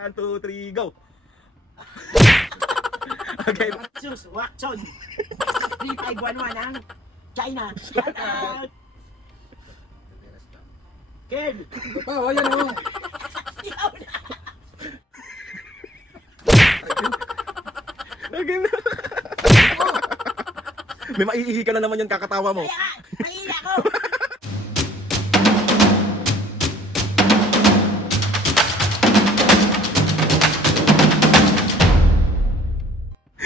1, 2, 3, go! Okay. Sus, Watson. 3511 ang China. Shout out. Ken. Pa, o yan o. Ikaw na. Okay na. May maiihi ka na naman yan, kakatawa mo. Kaya nga, mahila ko.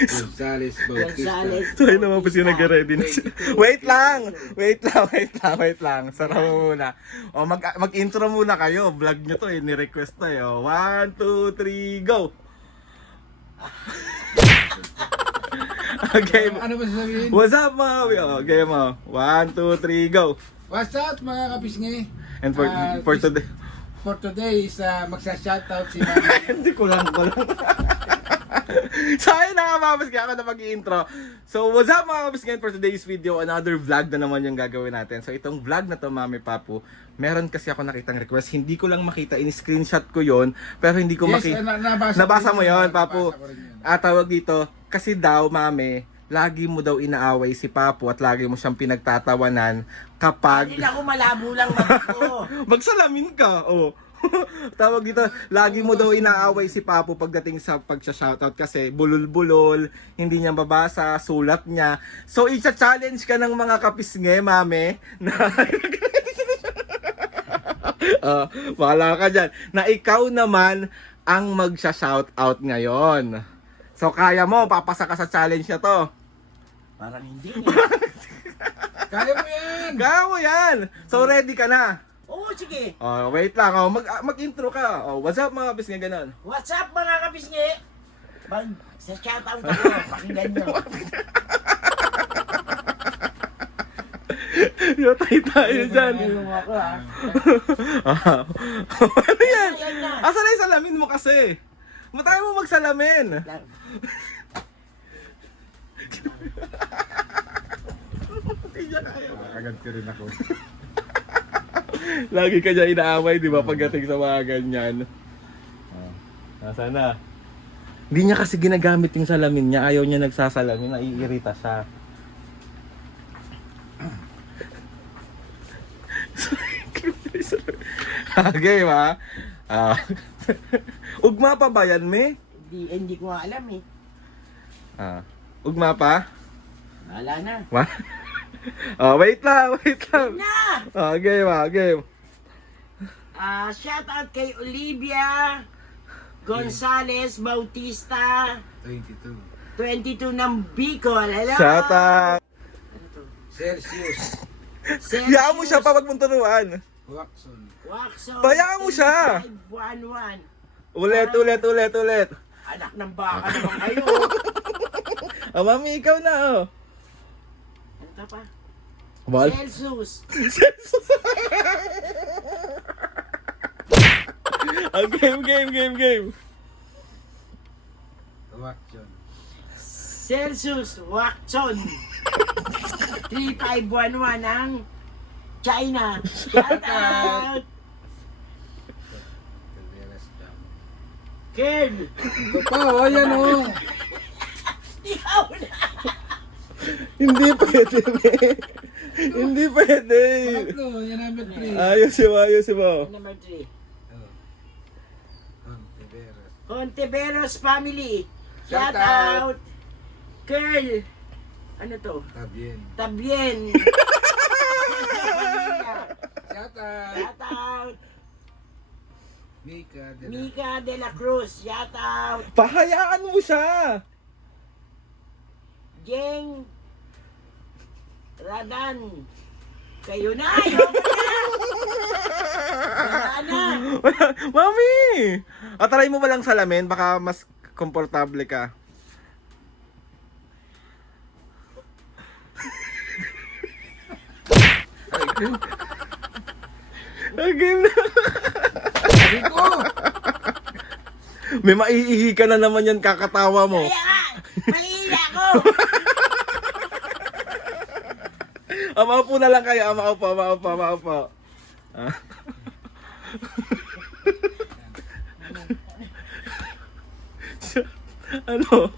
Gonzales Bautista. Gonzales. Sorry naman po siya nag-ready na siya. Wait lang. Sarap mo muna. O, mag-intro muna kayo. Vlog nyo to eh. Ni-request to eh. O, 1, 2, 3, go! Okay. Ano ba sasabihin? What's up mga kapi? O, game mo. 1, 2, 3, go! What's up mga kapisngi? And for today. For today is magsa-shoutout si Mami. Hindi ko lang. So ayun na nga mga kabis, kaya ako na mag-i-intro. So what's up mga kabis, ngayon for today's video, another vlog na naman yung gagawin natin. So itong vlog na to, Mami Papu, meron kasi ako nakitang request. Hindi ko lang makita, in-screenshot ko yon, pero hindi ko makita. Nabasa mo yon, Papu. Tawag dito, kasi daw, Mami, lagi mo daw inaaway si Papu at lagi mo siyang pinagtatawanan kapag... Hindi ako malabo lang ako. Magsalamin ka, oh. Tawag dito, lagi mo daw inaaway si Papu pagdating sa pagsa-shoutout kasi bulol-bulol, hindi niya babasa, sulat niya. So, i-challenge ka ng mga kapisnge, Mame, na bahala ka dyan, na ikaw naman ang magsha-shoutout ngayon. So, kaya mo, papasa ka sa challenge na to. Parang hindi. Kaya mo yan! Kaya mo yan! So, ready ka na? Oo, sige. Wait lang, mag-intro ka. What's up mga kapisnge, ganon. What's up mga kapisngi? Sa shoutout ako, pakinggan nyo. Yatay tayo dyan. Ngayon ako ha. Ano yan? Ayan na. Asa na yung salamin mo kasi? Matay mo magsalamin. Agad ka rin ako. Lagi ka dyan inaaway, di ba, pagdating sa mga ganyan. Nasaan na? Hindi niya kasi ginagamit yung salamin niya. Ayaw niya nagsasalamin, naiirita siya. Okay, ma? Ugma pa ba yan, me? Hindi ko nga alam eh. Ugma pa? Wala na. Wait lang. Na! Game, game. Shout out kay Olivia Gonzales Bautista 22 ng Bicol. Hello! Shout out. Celsius. Hayaan mo siya pa, wag mong turuan. Watson. Waxon. Bayaan mo siya. 511. Ulit. Anak ng baka naman kayo. Mami, ikaw na, Ano pa? Bal? Celsius. Game. Watson. Celsius Waxon. 3511 ang China. Shout out. Ken. Ito pa, o yan o. Ikaw na. Hindi pwede, me. Hindi pwede. Pangatlo, yan number 3. Ayos mo. Number 3. Hontiveros. Hontiveros family. Shout Shout out. out. Curl. Ano to? Tabien. Tabien. Shoutout. Shout out. Mika. Mika de la Cruz. Shout out. Pahayaan mo siya. Jeng Radan. Kayo na. Ayoko na. Wala na. Mami! Try mo ba lang salamin? Baka mas komportable ka. Game na. Sabi ko. May maiihi ka na naman yan, kakatawa mo. Kaya nga. Mahila ko. Maupo na lang kayo. Maupo. Ano?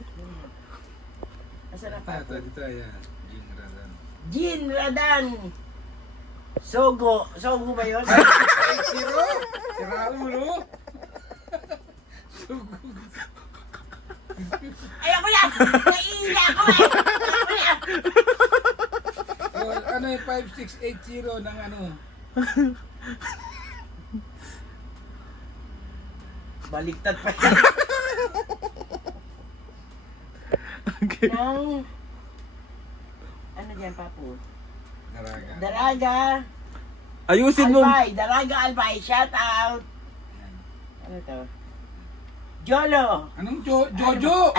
Asa na Ito, pa? dito, yan. Jing Radan. Jin Radan. Sogo. Sogo ba yun? 8-0! Sira ulo! Ayoko na! Naiiya ako eh! Ayoko na! Oh, ano yung 5680 ng ano? Baliktad pa yan. Okay. Nang... Ano dyan, Papu? Daraga. Daraga. Ayusin mo. Albay. Daraga Albay. Shout out. Yan. Ano to? Jolo. Anong Jojo?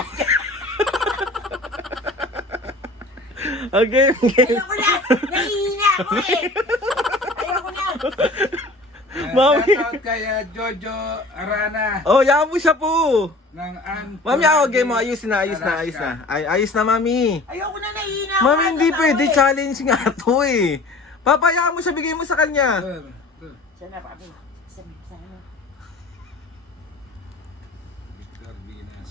Okay. Ayoko na! Naiiya ako eh! Ayoko na! Mami. Shout out kay Jojo Arana Oh, yaman mo siya po. ng Ann. Mami, game mo. Ayusin na, ayos na, ayos na. Ayos na, Mami. Ayoko na, naiiya ako. Mami, hindi Natatawa pwede. eh. Challenge nga to eh. Papayaan mo siya, bigay mo sa kanya. Saan na, Papu? Saan ano? Victor Vinas.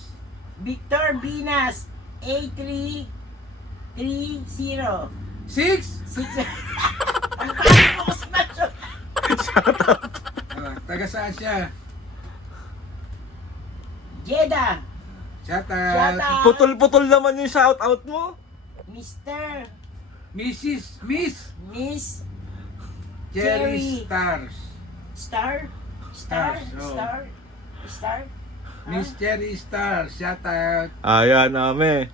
Victor Binas. A330. 6! Ang pangit mo ko smash. Taga saan siya? Jeddah. Shout Shout out. out. Putol-putol naman yung shoutout mo. Mr. Miss Miss Cherry Cherry. Stars. Star? Star? Stars, oh. Star? Star? Miss Cherry Stars. Shout out. Ayan, Mami.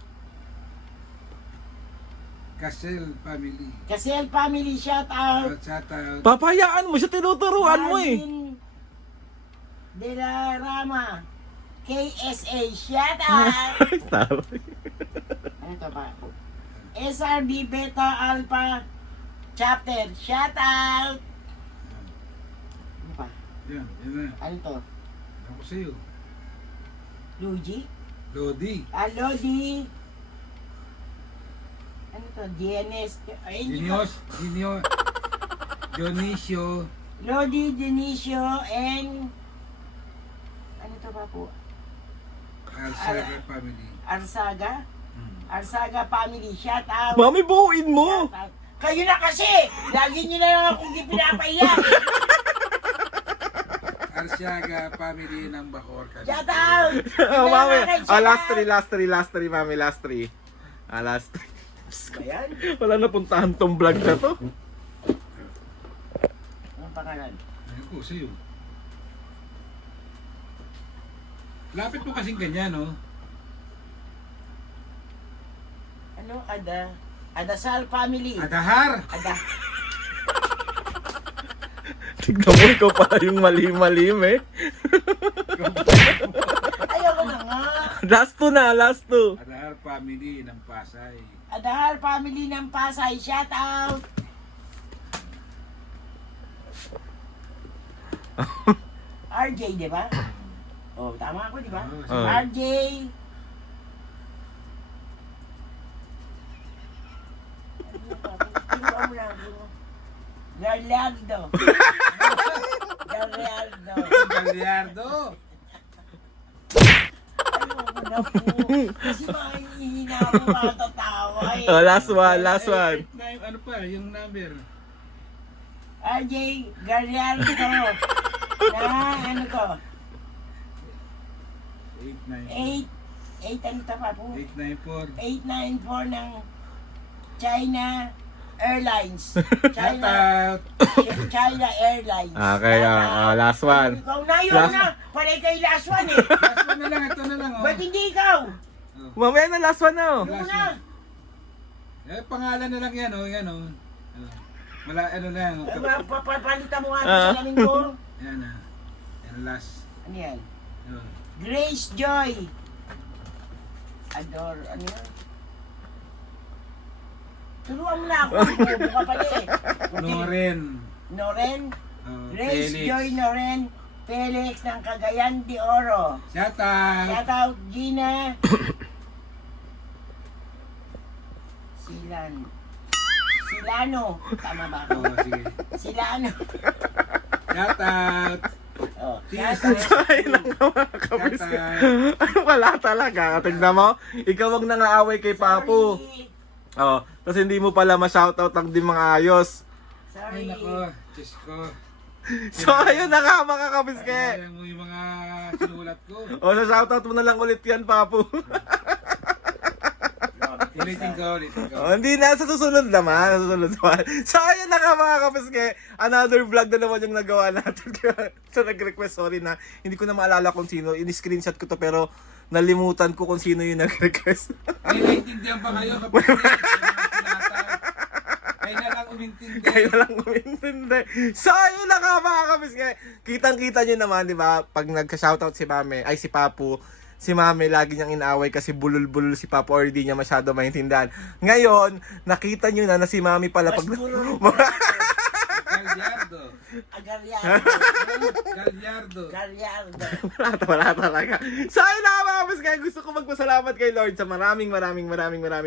Casel family. Kasel family, shout out. Shout out. Papayaan mo siya, tinuturuan mo eh. Marvin De La Rama. KSA, shout out. Ano to ba? SRB Beta Alpha Chapter, shout out. Ano pa? Yan, yan na. Ano to? Ako sa'yo. Luigi? Lodi. Lodi. Ano to? DNS. Ay, hindi ko- Dionisio. Lodi, Dionisio, and ano to ba po? Alsaga family. Arsaga? Hmm. Arsaga family, shout out. Mami, buuin mo. Shout out. Kayo na kasi! Lagi nyo na lang akong di pinapaiyak. Alsaga family ng Bacor. Shout out! Oh, Mami. Shout Last out! three, Mami, last three. Last three. Ayan. Wala na puntahan tong vlog na to. Ang pangalan? Ayun ko, sa'yo. Lapit po kasing ganyan, no? Ano? Adasal family. Adahar! Ada. Tignan mo, ikaw pala yung malim-malim eh. Ayoko na nga. Last two na, last two. Adahar family ng Pasay. Adahar family ng Pasay, shout out. RJ, di ba? Oh, tama ako, di ba? Oh, sige. RJ. Tinuan mo lang. Garliardo. Garliardo. Gagliardo! Ayoko na po. Kasi makihina ako matatawa eh. Last one. Ano pa, yung number? RJ Garliardo. Na ano to? 894. 8 ano to pa po? 894. 894 ng China Airlines. Shout China, out! China Airlines. Okay, last one. Ikaw na yun Last- na. Panay kay last one eh. Last one na lang, ito na lang, oh. Ba't hindi ikaw? Mamaya na, last one na. Oh. Ikaw Last na. Eh, pangalan na lang yan, oh. Yan, oh. Ano lang, oh. Papalitan mo nga Ah. sa salamin ko. Yan, ah. Yan, last. Ano yan? Yun. Grace Joy. Adore. Ano yan? Turuan mo na ako. Bobo ka pala eh. Noren. Noren. Oh, Grace Felix. Joy Noren. Felix ng Cagayan de Oro. Shout out! Shout out Gina. Silano. Tama ba ako? Oh, sige. Silano. Shout out! Oh, Cheers. So, ayun lang nga mga kabisket. Ano wala talaga. Tignan mo, ikaw wag nangaaway kay Papu. Sorry. Oh, kasi hindi mo pala ma-shoutout ang di mga ayos. Ay, Sorry. nako. Diyos ko. So, ayun na nga mga kabiske. Kaya mo yung mga sinulat ko. O, sa shoutout mo na lang ulit yan, Papu. Ulitin ko, ulitin ko. Oh, hindi na, sa susunod naman. Sa susunod naman. So, ayun na nga mga kabiske. Another vlog na naman yung nagawa natin. So, nag-request, sorry na. Hindi ko na maalala kung sino. In-screenshot ko to, pero nalimutan ko kung sino yung nag-request. Ay, naiintindihan pa kayo kapag yung mga sinatan. Kayo na lang umintindi. Kayo lang umintindi. So, ayun na nga mga kabiske. Kitang-kita nyo naman, di ba? Pag nagka-shoutout si Mame, ay si Papu, si Mame lagi niyang inaaway kasi bulol-bulol si Papu or di niya masyado maintindihan. Ngayon, nakita nyo na si Mami pala Mas pag... puro. Galyardo. Agaryado. Galyardo. Garyado. wala talaga. So, ayun na mga kabiske. Gusto ko magpasalamat kay Lord sa maraming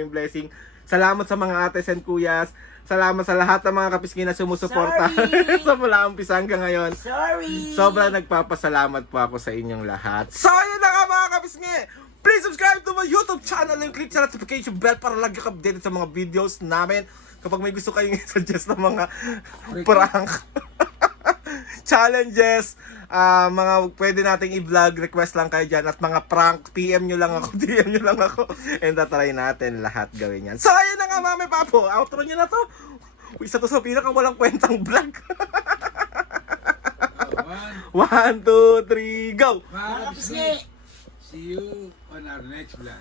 blessing. Salamat sa mga ates and kuyas. Salamat sa lahat ng mga kapiski na sumusuporta Sorry. sa mula umpisa hanggang ngayon. Sorry. Sobrang nagpapasalamat po ako sa inyong lahat. So, yun na nga mga kapisngi! Please subscribe to my YouTube channel and click sa notification bell para lagi ka updated sa mga videos namin. Kapag may gusto kayong i-suggest na mga prank, challenges, mga pwede nating i-vlog, request lang kayo dyan. At mga prank, PM nyo lang ako, DM nyo lang ako. And tatry natin lahat gawin yan. So, ayun na nga Mami Papo. Outro nyo na to. Isa to sa pinakang walang kwentang vlog. 1, 2, 3, go! Mga Mga kapisngi, kapisngi. see you on our next vlog.